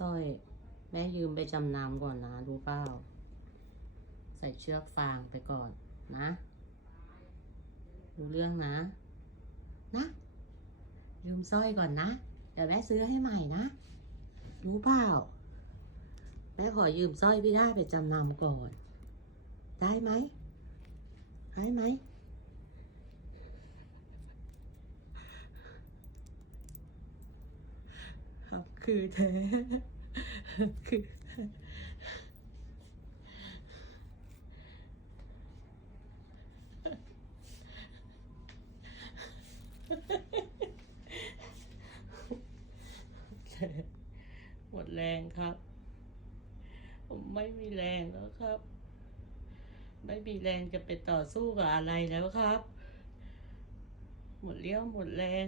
สร้อย แม่ยืมไปจำนำก่อนนะ รู้เปล่า ใส่เชือกฟางไปก่อนนะรู้เรื่องนะ นะ ยืมสร้อยก่อนนะ เดี๋ยวแม่ซื้อให้ใหม่นะ รู้เปล่า แม่ขอยืมสร้อยพี่ได้ไปจำนำก่อน ได้ไหมได้ไหม ครับคือแท้คือหมดแรงครับ ผมไม่มีแรงแล้วครับ ไม่มีแรงจะไปต่อสู้กับอะไรแล้วครับ หมดเลี้ยวหมดแรง